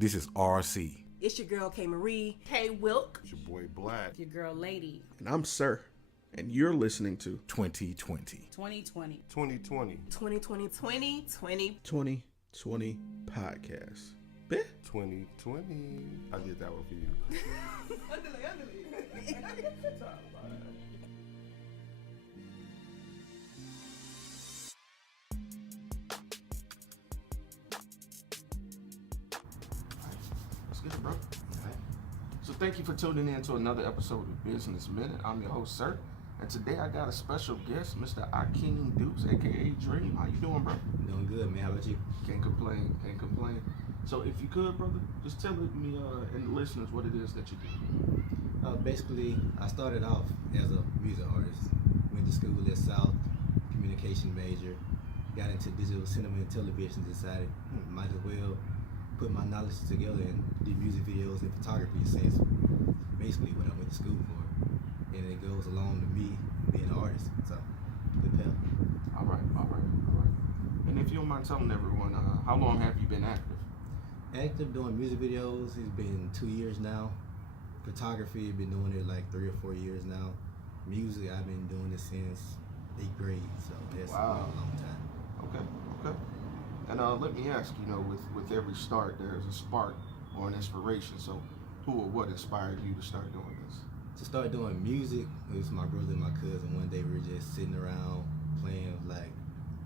This is RC. It's your girl K Marie. K Wilk. It's your boy Black. Your girl Lady. And I'm Sirr. And you're listening to 2020. 2020. 2020. 2020. 2020. 2020 Podcast. Bet. 2020. I did that one for you. Let's get it, bro. So thank you for tuning in to another episode of Business Minute. I'm your host, Sirr. And today I got a special guest, Mr. Akeem Dukes, a.k.a. Dream. How you doing, bro? Doing good, man. How about you? Can't complain. So if you could, brother, just tell me and the listeners what it is that you do. Basically, I started off as a music artist. Went to school at South, communication major. Got into digital cinema and television. Decided might as well put my knowledge together and do music videos and photography since basically what I went to school for. And it goes along to me being an artist. So, good pal. All right. And if you don't mind telling everyone, how long have you been active? Active doing music videos, it's been 2 years now. Photography, I've been doing it like 3 or 4 years now. Music, I've been doing it since 8th grade, so that's been a long time. Okay. And let me ask, with every start, there's a spark or an inspiration. So who or what inspired you to start doing this? To start doing music, it was my brother and my cousin. One day we were just sitting around playing, like,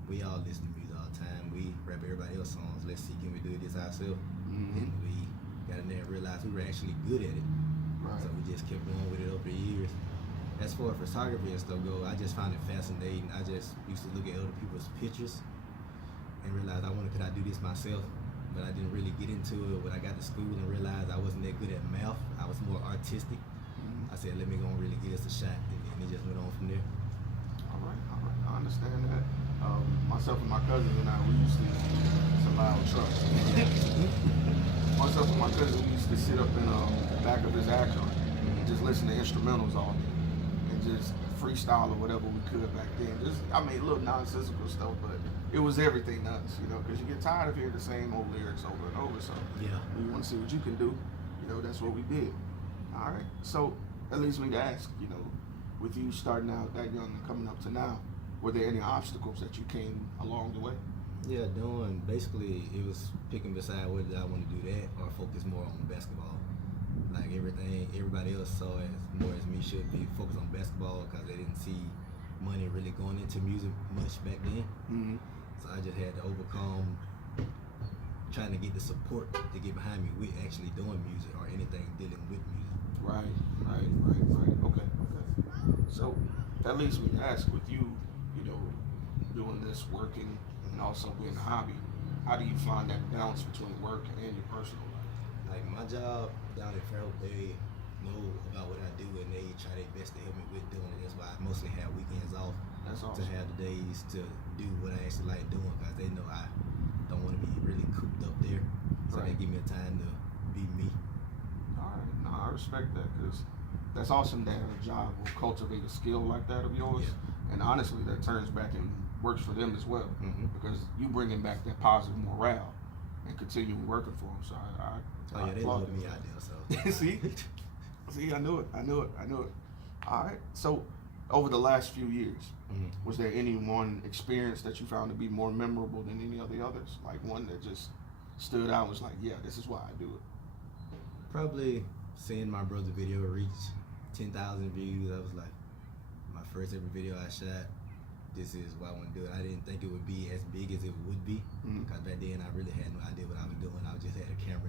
we all listen to music all the time. We rap everybody else's songs. Let's see, can we do this ourselves? And we got in there and realized we were actually good at it. Right. So we just kept going with it over the years. As far as photography and stuff go, I just found it fascinating. I just used to look at other people's pictures and realized could I do this myself? But I didn't really get into it when I got to school and realized I wasn't that good at math. I was more artistic. I said, let me go and really give this a shot, and it just went on from there. All right. I understand that. Myself and my cousins and I, we used to, it's a loud truck. Myself and my cousin, we used to sit up in the back of his Acura and just listen to instrumentals all day and just freestyle or whatever we could back then. A little nonsensical stuff, but it was everything to us, because you get tired of hearing the same old lyrics over and over. So Yeah. we want to see what you can do. That's what we did. All right. So that leads me to ask, with you starting out that young and coming up to now, were there any obstacles that you came along the way? Yeah, basically it was picking beside whether I want to do that or focus more on basketball. Like everybody else saw as more as me should be focused on basketball because they didn't see money really going into music much back then. Mm-hmm. So I just had to overcome trying to get the support to get behind me with actually doing music or anything dealing with music. Right. Okay. So that leads me to ask, with you, doing this, working, and also being a hobby, how do you find that balance between work and your personal life? Like my job down in Fairhope, they know about what I do and they try their best to help me with doing it. That's why I mostly have weekends off. That's awesome. To have the days to do what I actually like doing because they know I don't want to be really cooped up there. So Right. they give me a time to be me. All right. No, I respect that because that's awesome that a job will cultivate a skill like that of yours. Yeah. And honestly, that turns back and works for them as well because you bringing back that positive morale and continuing working for them. So I They applaud love me that. out there. So See, I knew it. All right. So over the last few years, was there any one experience that you found to be more memorable than any of the others? Like one that just stood out and was like, yeah, this is why I do it. probably seeing my brother's video reach 10,000 views, I was like, my first ever video I shot, this is why I want to do it. I didn't think it would be as big as it would be because back then I really had no idea what I was doing. I just had a camera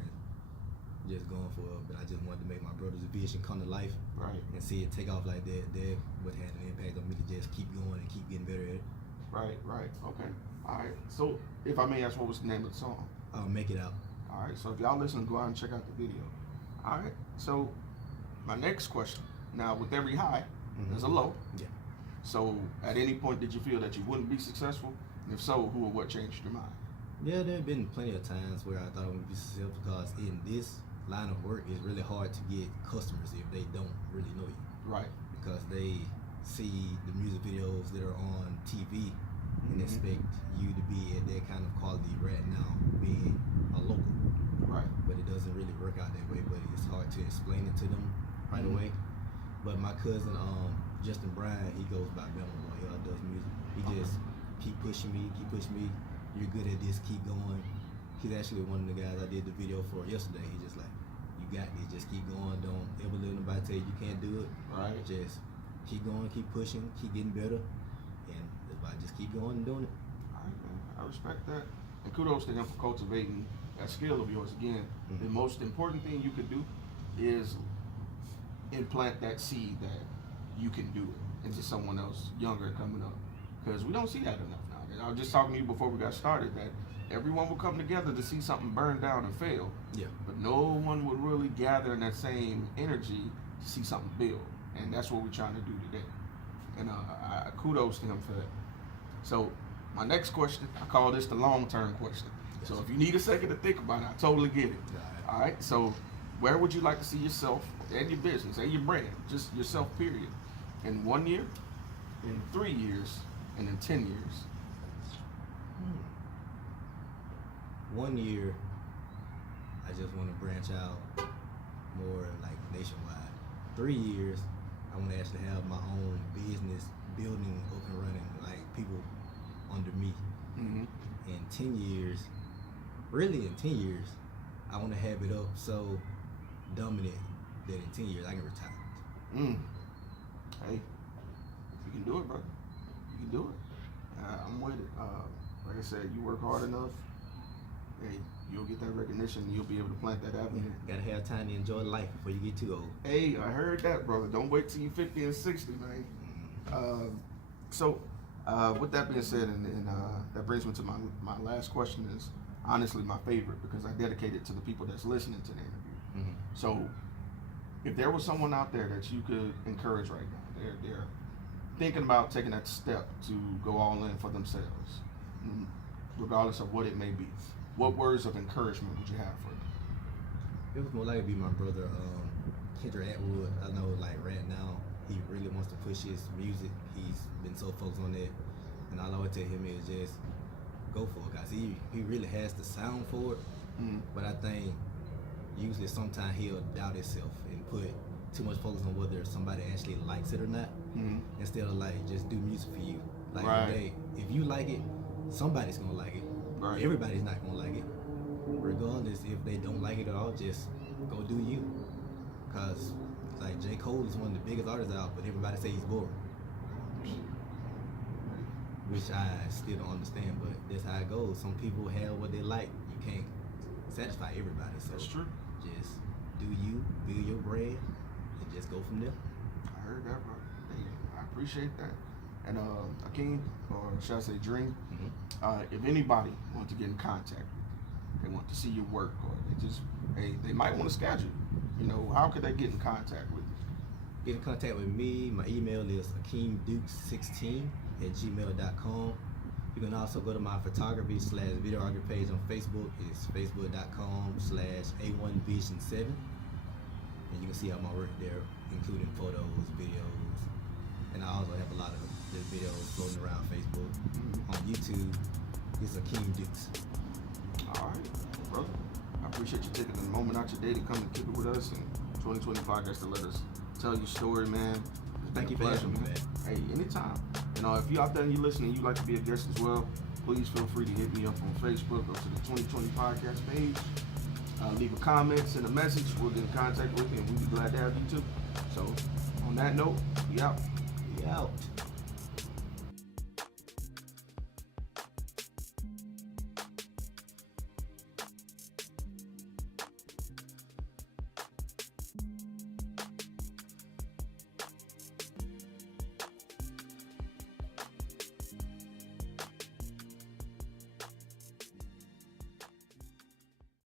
just going for it, but I just wanted to make my brother's vision come to life. Right. And see it take off like that. That would have an impact on me to just keep going and keep getting better at it. Right. Okay. All right. So if I may ask, what was the name of the song? Make it out. All right. So if y'all listen, go out and check out the video. All right. So my next question. Now, with every high, there's a low. Yeah. So at any point did you feel that you wouldn't be successful? And if so, who or what changed your mind? Yeah, there have been plenty of times where I thought I would be successful because in this line of work, it's really hard to get customers if they don't really know you. Right. Because they see the music videos that are on TV and expect you to be at that kind of quality right now, being a local. Right. But it doesn't hard to explain it to them right away. But my cousin, Justin Bryan, he goes by Bama Boy. He all does music. He just keep pushing me. You're good at this. Keep going. He's actually one of the guys I did the video for yesterday. He just like, you got this. Just keep going. Don't ever let nobody tell you can't do it. Right. Just keep going. Keep pushing. Keep getting better. And if I just keep going and doing it. All right, man. I respect that. And kudos to him for cultivating that skill of yours. Again, the most important thing you could do is implant that seed that you can do it into someone else younger coming up. Because we don't see that enough nowadays. I was just talking to you before we got started that everyone will come together to see something burn down and fail. Yeah. But no one would really gather in that same energy to see something build. And that's what we're trying to do today. And I kudos to him for that. So my next question, I call this the long-term question. Yes. So if you need a second to think about it, I totally get it. All right. So where would you like to see yourself and your business and your brand, just yourself, period, in 1 year, in 3 years, and in 10 years? 1 year, I just want to branch out more like nationwide. 3 years, I want to actually have my own business building up and running, like people under me. Mm-hmm. In 10 years, really in 10 years, I want to have it up so dominant that in 10 years I can retire. Hey, you can do it, brother. You can do it. I'm with it. Like I said, you work hard enough, hey, you'll get that recognition and you'll be able to plant that avenue. Gotta have time to enjoy life before you get too old. Hey, I heard that, brother. Don't wait till you're 50 and 60, man. So, with that being said, and that brings me to my last question is honestly my favorite because I dedicate it to the people that's listening to the interview. So, if there was someone out there that you could encourage right now, they're thinking about taking that step to go all in for themselves, regardless of what it may be, what words of encouragement would you have for them? It was more likely to be my brother, Kendra Atwood. I know, like right now, he really wants to push his music. He's been so focused on that, and all I would tell him is just go for it, guys. He really has the sound for it, but I think usually sometimes he'll doubt himself and put too much focus on whether somebody actually likes it or not, instead of like just do music for you. Like hey, if you like it, somebody's gonna like it. Right. Everybody's not gonna like it. Regardless if they don't like it at all, just go do you. Cause like J. Cole is one of the biggest artists out, but everybody say he's boring. Which I still don't understand, but that's how it goes. Some people have what they like. You can't satisfy everybody. So That's true. just do you, build your brand, and just go from there. I heard that, bro. Hey, I appreciate that. And Akeem, or should I say Dream, if anybody wants to get in contact with you, they want to see your work, or they just, hey, they might want to schedule, how could they get in contact with you? Get in contact with me. My email is akeemdukes16@gmail.com. You can also go to my photography/videography page on Facebook. It's facebook.com/A1Vision7. And you can see all my work there, including photos, videos. And I also have a lot of the videos floating around Facebook. On YouTube, it's Akeem Dukes. All right, brother. I appreciate you taking the moment out your day to come and kick it with us in 2025. That's to let us tell your story, man. Thank you for having me, man. Hey, anytime. If you out there and you listening, you'd like to be a guest as well, please feel free to hit me up on Facebook. Go to the 2020 podcast page. Leave a comment, send a message. We'll get in contact with you, and we'll be glad to have you too. So, on that note, we out. We out.